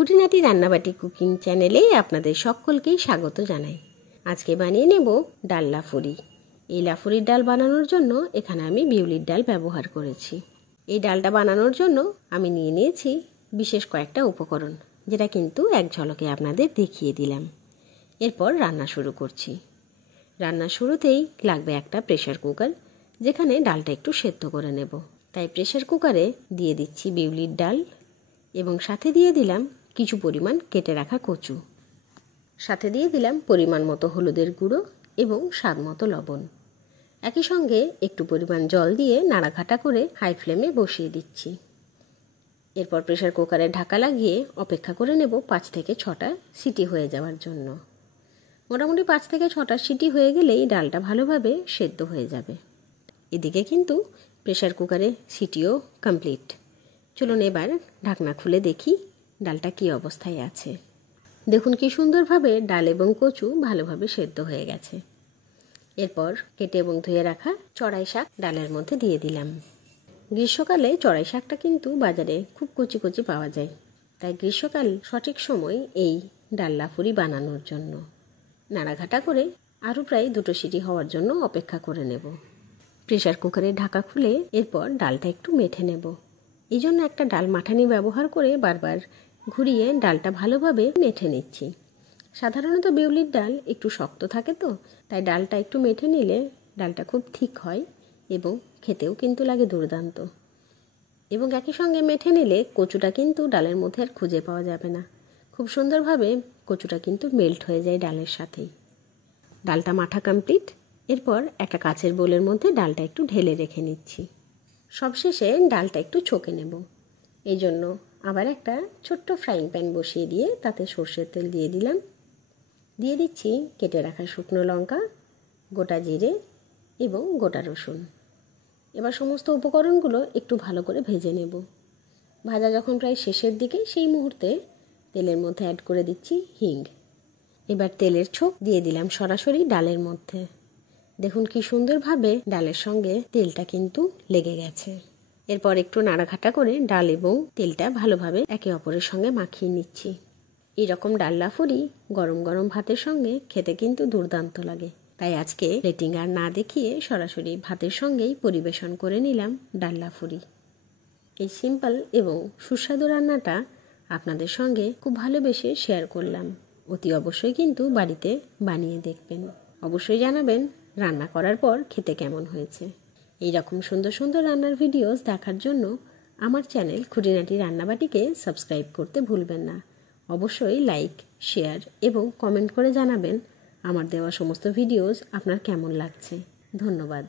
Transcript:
খুঁটিনাটি রান্নাবাটি কুকিং চ্যানেলে আপনাদের সকলকেই স্বাগত জানাই। আজকে বানিয়ে নেব ডাল লাফুরি। এই লাফুরির ডাল বানানোর জন্য এখানে আমি বিউলির ডাল ব্যবহার করেছি। এই ডালটা বানানোর জন্য আমি নিয়ে নিয়েছি বিশেষ কয়েকটা উপকরণ, যেটা কিন্তু এক ঝলকে আপনাদের দেখিয়ে দিলাম। এরপর রান্না শুরু করছি। রান্নার শুরুতেই লাগবে একটা প্রেসার কুকার, যেখানে ডালটা একটু সেদ্ধ করে নেব। তাই প্রেসার কুকারে দিয়ে দিচ্ছি বিউলির ডাল এবং সাথে দিয়ে দিলাম কিছু পরিমাণ কেটে রাখা কচু। সাথে দিয়ে দিলাম পরিমাণ মতো হলুদের গুঁড়ো এবং স্বাদ মতো লবণ। একই সঙ্গে একটু পরিমাণ জল দিয়ে নাড়াঘাটা করে হাই ফ্লেমে বসিয়ে দিচ্ছি। এরপর প্রেসার কুকারে ঢাকা লাগিয়ে অপেক্ষা করে নেব 5 থেকে 6টা সিটি হয়ে যাওয়ার জন্য। মোটামুটি 5 থেকে 6টা সিটি হয়ে গেলেই ডালটা ভালোভাবে সেদ্ধ হয়ে যাবে। এদিকে কিন্তু প্রেসার কুকারে সিটিও কমপ্লিট। চলুন এবার ঢাকনা খুলে দেখি ডালটা কী অবস্থায় আছে। দেখুন কি সুন্দরভাবে ডাল এবং কচু ভালোভাবে সেদ্ধ হয়ে গেছে। এরপর কেটে এবং ধুয়ে রাখা চড়াই শাক ডালের মধ্যে দিয়ে দিলাম। গ্রীষ্মকালে চড়াই শাকটা কিন্তু বাজারে খুব কচি কচি পাওয়া যায়, তাই গ্রীষ্মকাল সঠিক সময় এই ডাল লাফুরি বানানোর জন্য। নাড়াঘাটা করে আরও প্রায় 2টো সিটি হওয়ার জন্য অপেক্ষা করে নেব। প্রেসার কুকারের ঢাকা খুলে এরপর ডালটা একটু মেখে নেব। এই জন্য একটা ডাল মাঠানি ব্যবহার করে বারবার ঘুরিয়ে ডালটা ভালোভাবে মেখে নিচ্ছি। সাধারণত বিউলির ডাল একটু শক্ত থাকে, তো তাই ডালটা একটু মেখে নিলে ডালটা খুব ঠিক হয় এবং খেতেও কিন্তু লাগে দুর্দান্ত। এবং একই সঙ্গে মেখে নিলে কচুটা কিন্তু ডালের মধ্যে আর খুঁজে পাওয়া যাবে না। খুব সুন্দরভাবে কচুটা কিন্তু মেল্ট হয়ে যায় ডালের সাথেই। ডালটা মাঠা কমপ্লিট। এরপর একটা কাচের বোলের মধ্যে ডালটা একটু ঢেলে রেখে নিচ্ছি। সবশেষে ডালটা একটু ছকে নেব। এই জন্য আবার একটা ছোট্ট ফ্রাইং প্যান বসিয়ে দিয়ে তাতে সর্ষের তেল দিয়ে দিলাম। দিয়ে দিচ্ছি কেটে রাখা শুকনো লঙ্কা, গোটা জিরে এবং গোটা রসুন। এবার সমস্ত উপকরণগুলো একটু ভালো করে ভেজে নেব। ভাজা যখন প্রায় শেষের দিকে, সেই মুহূর্তে তেলের মধ্যে অ্যাড করে দিচ্ছি হিং। এবার তেলের ছোঁক দিয়ে দিলাম সরাসরি ডালের মধ্যে। দেখুন কি সুন্দরভাবে ডালের সঙ্গে তেলটা কিন্তু লেগে গেছে। এরপর একটু নাড়াঘাটা করে ডাল এবং তেলটা ভালোভাবে একে অপরের সঙ্গে মাখিয়ে নিচ্ছি। এইরকম ডাল লাফুরি গরম গরম ভাতের সঙ্গে খেতে কিন্তু দুর্দান্ত লাগে। তাই আজকে প্লেটিং আর না দেখিয়ে সরাসরি ভাতের সঙ্গেই পরিবেশন করে নিলাম ডাল লাফুরি। এই সিম্পল এবং সুস্বাদু রান্নাটা আপনাদের সঙ্গে খুব ভালোবেসে শেয়ার করলাম। অতি অবশ্যই কিন্তু বাড়িতে বানিয়ে দেখবেন। অবশ্যই জানাবেন রান্না করার পর খেতে কেমন হয়েছে। এই রকম সুন্দর সুন্দর রান্নার ভিডিওস দেখার জন্য আমার চ্যানেল খুঁটিনাটি রান্নাবাটিকে সাবস্ক্রাইব করতে ভুলবেন না। অবশ্যই লাইক, শেয়ার এবং কমেন্ট করে জানাবেন আমার দেওয়া সমস্ত ভিডিওস আপনার কেমন লাগছে। ধন্যবাদ।